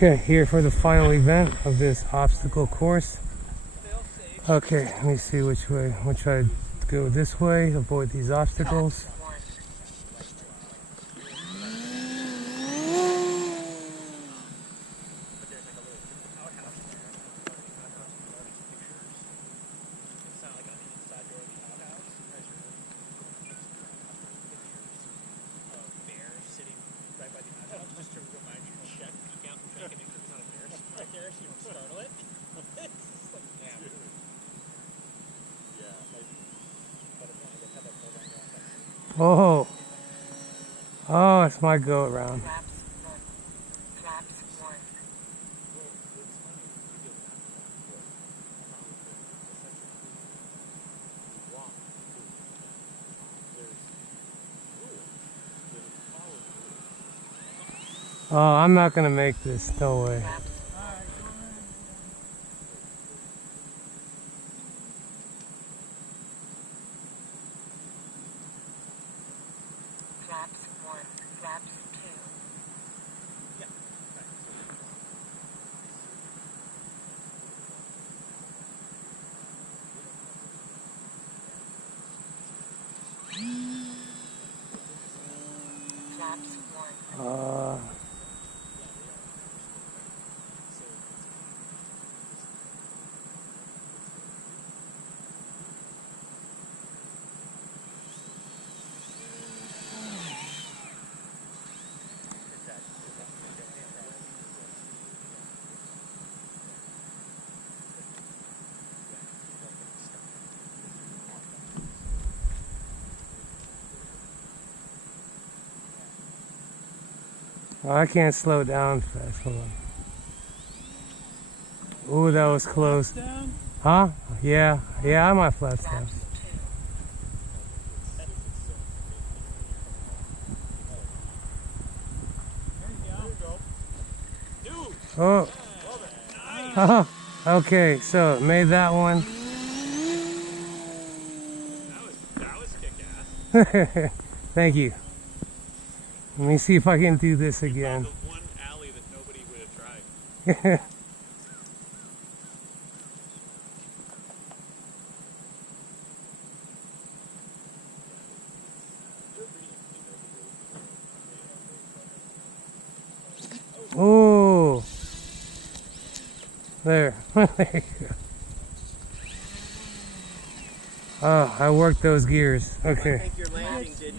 Okay, here for the final event of this obstacle course. Okay, let me see which way. I'm going to try to go this way, avoid these obstacles. Oh, oh, it's my go around. Oh, I'm not gonna make this, no way. I can't slow down fast. Hold on. Ooh, that was close. Huh? Yeah. Yeah, I might flaps down. Oh. Okay, so made that one. That was kick-ass. Thank you. Let me see if I can do this again. The one alley that nobody would have tried. Oh, there. There you go. Oh, I worked those gears. Okay. I think your landing did